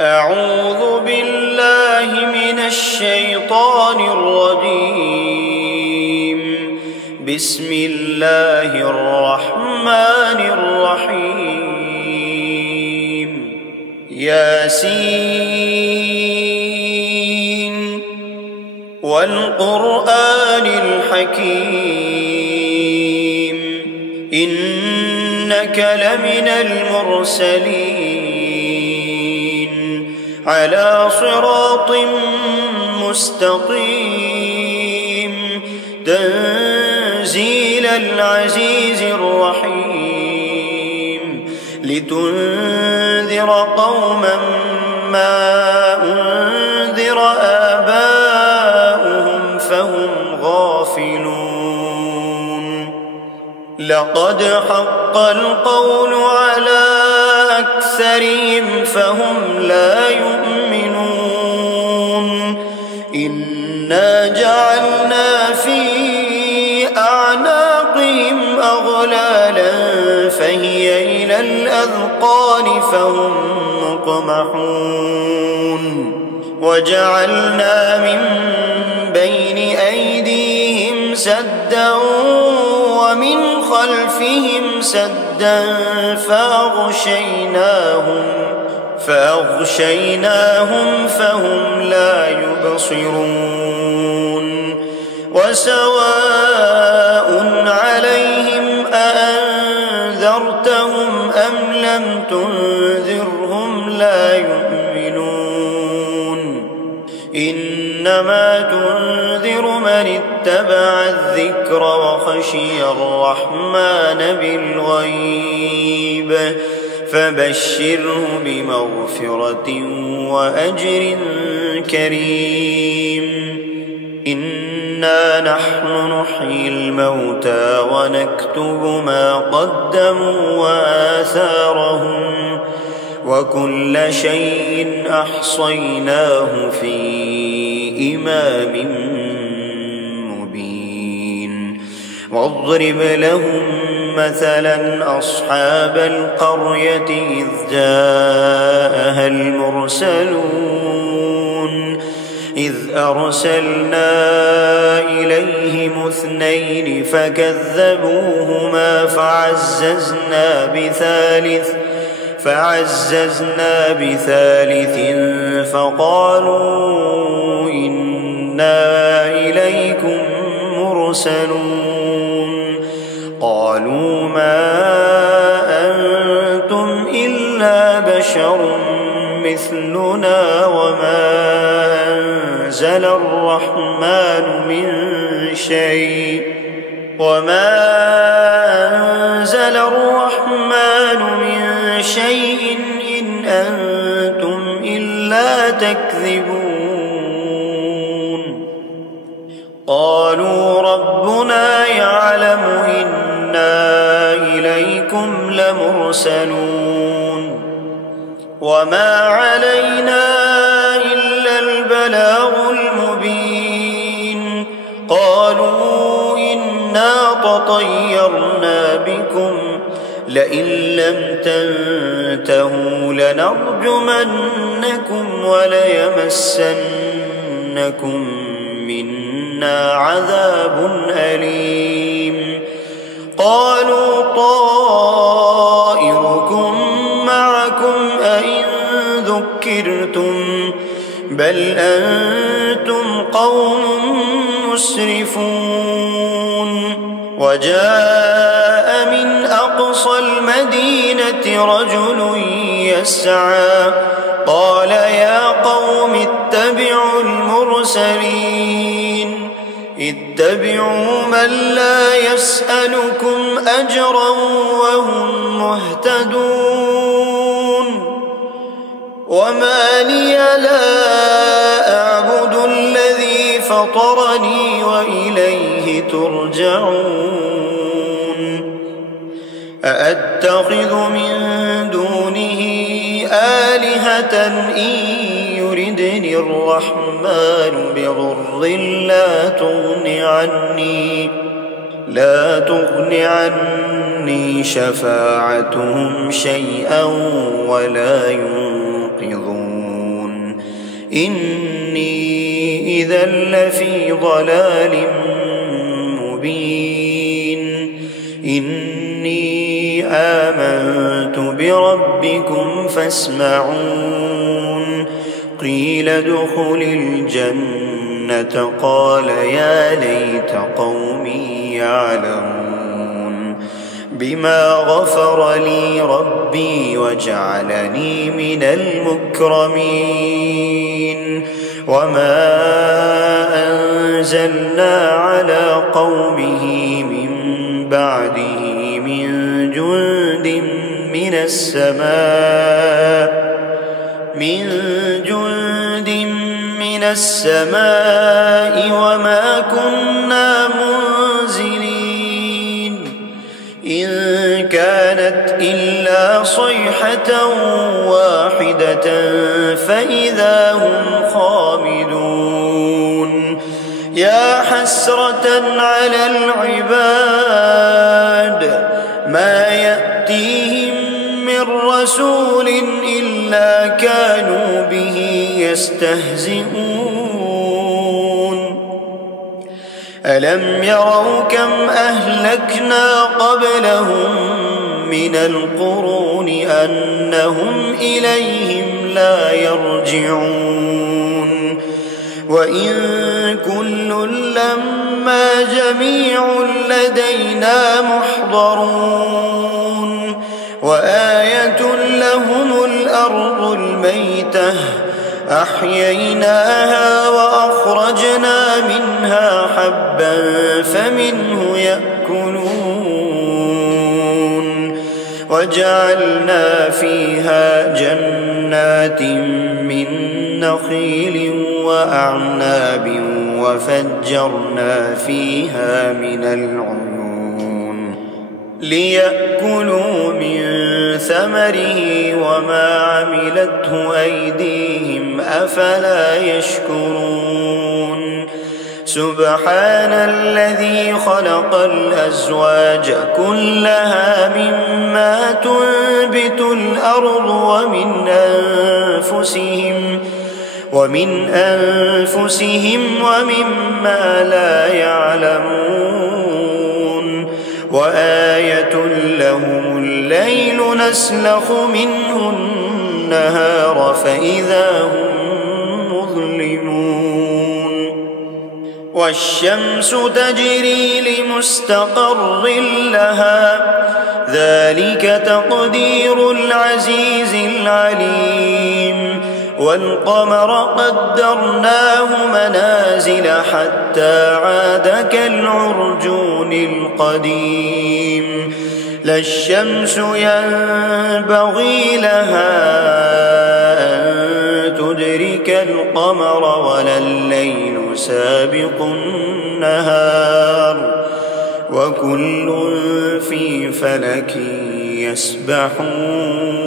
أعوذ بالله من الشيطان الرجيم. بسم الله الرحمن الرحيم. ياسين والقرآن الحكيم إنك لمن المرسلين على صراط مستقيم تنزيل العزيز الرحيم لتنذر قوما ما أنذر آباؤهم فهم غافلون. لقد حق القول على أكثرهم فهم لا يؤمنون. إنا جعلنا في أعناقهم أغلالا فهي إلى الأذقان فهم مقمحون. وجعلنا من بين أيديهم سدا ومن خلفهم سدا فأغشيناهم فهم لا يبصرون. وسواء عليهم أأنذرتهم أم لم تنذرهم لا يؤمنون. إنما تنذر من اتبع الذكر وخشي الرحمن بالغيب فبشره بمغفرة وأجر كريم. إنا نحن نحيي الموتى ونكتب ما قدموا وآثارهم وكل شيء أحصيناه في إمام مبين. واضرب لهم مثلا أصحاب القرية إذ جاءها المرسلون إذ أرسلنا إليهم 2 فكذبوهما فعززنا بثالث فقالوا إنا إليكم مرسلون. قالوا ما أنتم إلا بشر مثلنا وما أنزل الرحمن من شيء إن أنتم إلا تكذبون. قالوا ربنا يعلم إنا إليكم لمرسلون وما علينا إلا البلاغ المبين. قالوا إنا تطيرنا بكم لئن لم تنتهوا لنرجمنكم وليمسنكم منا عذاب أليم. قالوا طائركم معكم أئن ذكرتم بل أنتم قوم مسرفون. وجاء من أقصى المدينة رجل يسعى قال يا قوم اتبعوا المرسلين اتبعوا من لا يسألكم أجرا وهم مهتدون. وما لي لا أعبد الذي فطرني وإليه ترجعون. أأتخذ من دونه آلهة إن يردني الرحمن بضر لا تغن عني شفاعتهم شيئا ولا ينقذون. إني إذا لفي ضلال مبين إني آمنت بربكم فاسمعون قيل ادخل الجنة قال يا ليت قومي يعلمون بما غفر لي ربي وجعلني من المكرمين وما أنزلنا على قومه من بعده من جند من السماء وما كنا منزلين إن كانت إلا صيحة واحدة فإذا هم خامدون يا حسرة على العباد ما يأتيهم من رسول إلا كانوا به يستهزئون ألم يروا كم أهلكنا قبلهم من القرون أنهم إليهم لا يرجعون وإن كل لما جميع لدينا محضرون وآية لهم الأرض الميتة أحييناها وأخرجنا منها حبا فمنه يأكلون وجعلنا فيها جنات من نخيل وأعناب وفجرنا فيها من العيون ليأكلوا من ثمره وما عملته أيديهم أفلا يشكرون سبحان الذي خلق الأزواج كلها مما تنبت الأرض ومن أنفسهم ومما لا يعلمون وآية لهم الليل نسلخ منه النهار فإذا هم مظلمون والشمس تجري لمستقر لها ذلك تقدير العزيز العليم والقمر قدرناه منازل حتى عاد كالعرجون القديم لا الشمس ينبغي لها أن تدرك القمر ولا الليل سابق النهار وكل في فلك يسبحون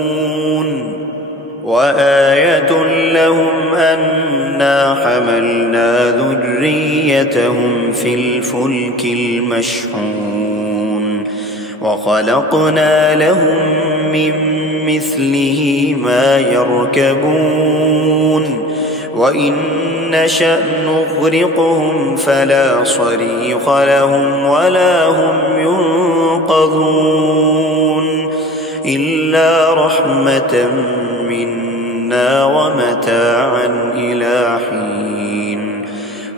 وآية لهم أنا حملنا ذريتهم في الفلك المشحون وخلقنا لهم من مثله ما يركبون وإن نشأ نغرقهم فلا صريخ لهم ولا هم ينقذون إلا رحمة منا ومتاعا إلى حين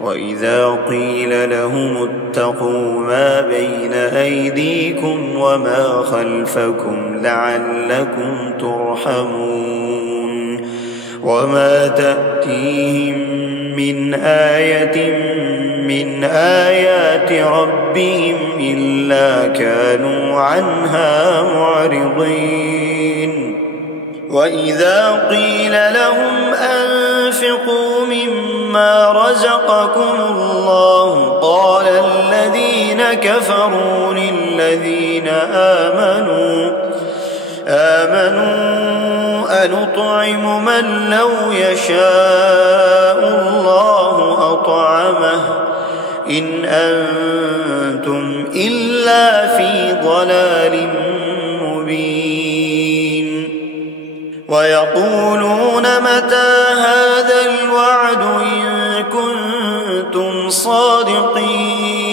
وإذا قيل لهم اتقوا ما بين أيديكم وما خلفكم لعلكم ترحمون وما تأتيهم من آية من آيات ربهم إلا كانوا عنها معرضين وإذا قيل لهم أنفقوا مما رزقكم الله قال الذين كفروا للذين آمنوا أنطعم من لو يشاء الله أطعمه إن أنتم إلا في ضلال مبين ويقولون متى هذا الوعد إن كنتم صادقين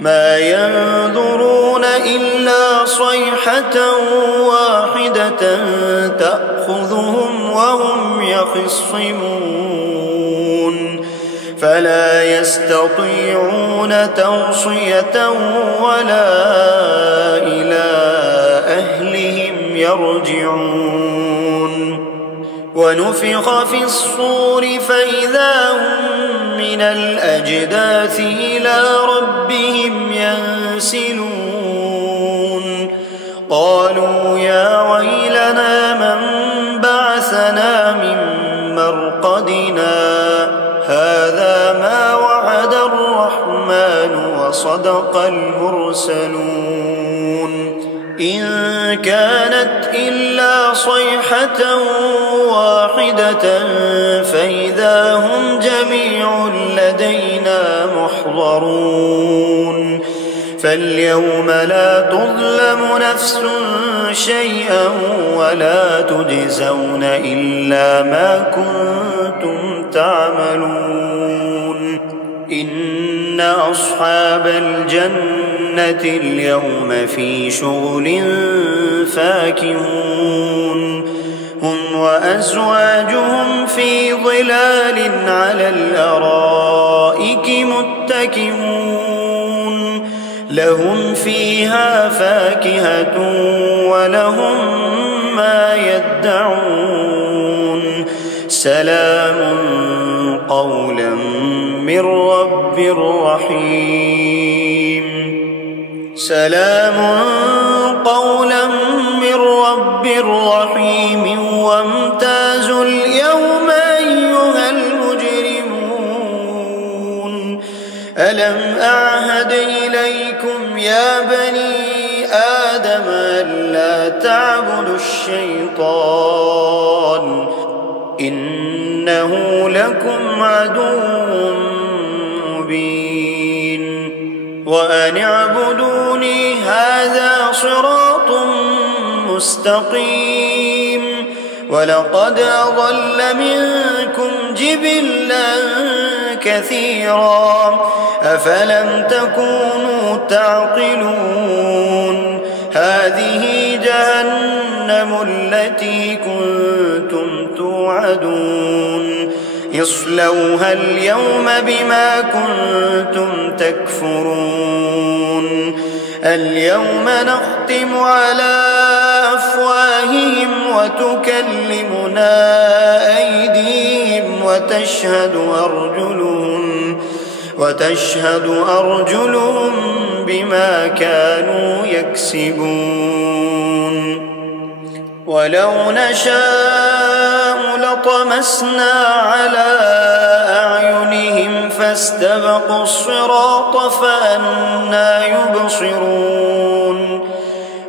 ما ينظرون إلا صيحة واحدة تأخذهم وهم يخصمون فلا يستطيعون توصية ولا إلى أهلهم يرجعون ونفخ في الصور فإذا هم من الأجداث إلى ربهم ينسلون قالوا يا ويلنا من بعثنا من مرقدنا هذا ما وعد الرحمن وصدق المرسلون إن كانت إلا صيحة واحدة فإذا هم جميع لدينا محضرون فاليوم لا تظلم نفس شيئا ولا تجزون إلا ما كنتم تعملون إن أصحاب الجنة اليوم في شغل فاكهون هم وأزواجهم في ظلال على الأرائك متكئون لهم فيها فاكهة ولهم ما يدعون سلام قولا من رب رحيم سلام قولا من رب رحيم وامتازوا اليوم أيها المجرمون ألم أعهد إليكم يا بني آدم ألا تعبدوا الشيطان إنه لكم عدو مبين وأن اعبدوني هذا صراط مستقيم ولقد أضل منكم جبلا كثيرا أفلم تكونوا تعقلون هذه جهنم التي كنتم توعدون اصلوها اليوم بما كنتم تكفرون اليوم نختم على أفواههم وتكلمنا أيديهم وتشهد أرجلهم بما كانوا يكسبون ولو نشاء لطمسنا على أعينهم فاستبقوا الصراط فأنى يبصرون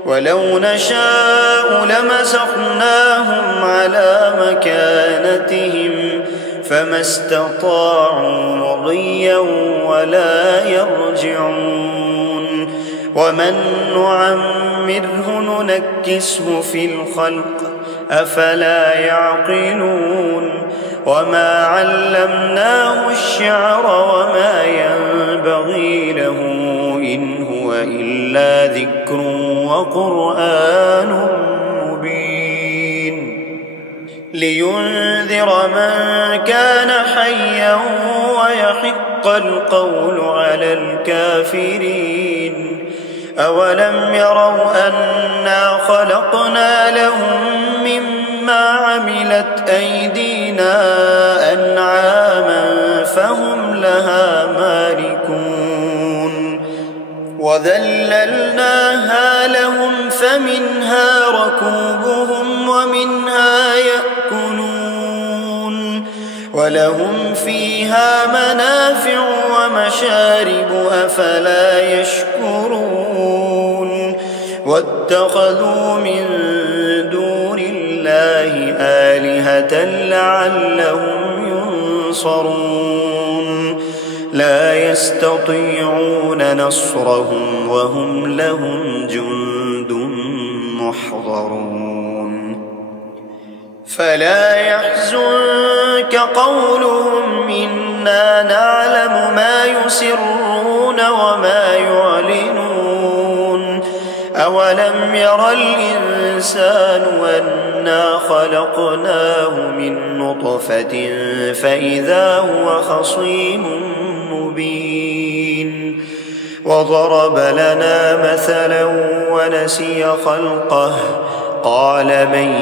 ولو نشاء لمسخناهم على مكانتهم فما استطاعوا مضيا ولا يرجعون ومن نعمره ننكسه في الخلق أفلا يعقلون وما علمناه الشعر وما ينبغي له إن هو إلا ذكر وقرآن مبين لينذر من كان حيا ويحق القول على الكافرين أولم يروا أنا خلقنا لهم مما عملت أيدينا أنعاما فهم لها مالكون وذللناها لهم فمنها ركوبهم ومنها يأكلون ولهم فيها منافع ومشارب أفلا يشكرون واتخذوا من دون الله آلهة لعلهم ينصرون لا يستطيعون نصرهم وهم لهم جند محضرون فلا يحزنك قولهم إنا نعلم ما يسرون وما يعلنون أولم ير الإنسان أنا خلقناه من نطفة فإذا هو خصيم مبين وضرب لنا مثلا ونسي خلقه قال من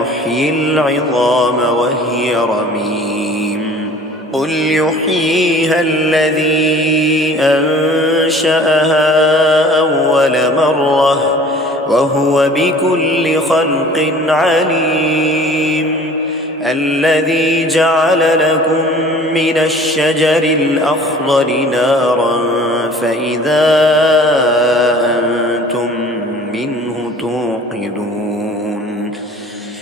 يحيي العظام وهي رميم قل يحييها الذي أنشأها أول مرة وهو بكل خلق عليم الذي جعل لكم من الشجر الأخضر نارا فإذا أنتم منه توقدون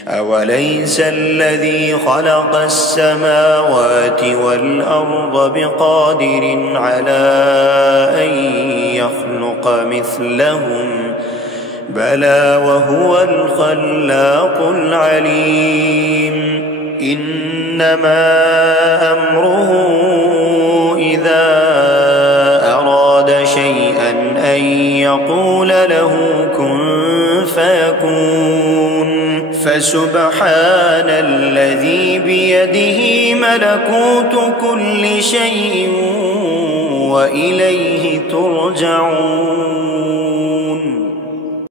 أوليس الذي خلق السماوات والأرض بقادر على أن يخلق مثلهم بلى وهو الخلاق العليم إنما أمره إذا أراد شيئا أن يقول له كن فيكون فسبحان الذي بيده ملكوت كل شيء وإليه ترجعون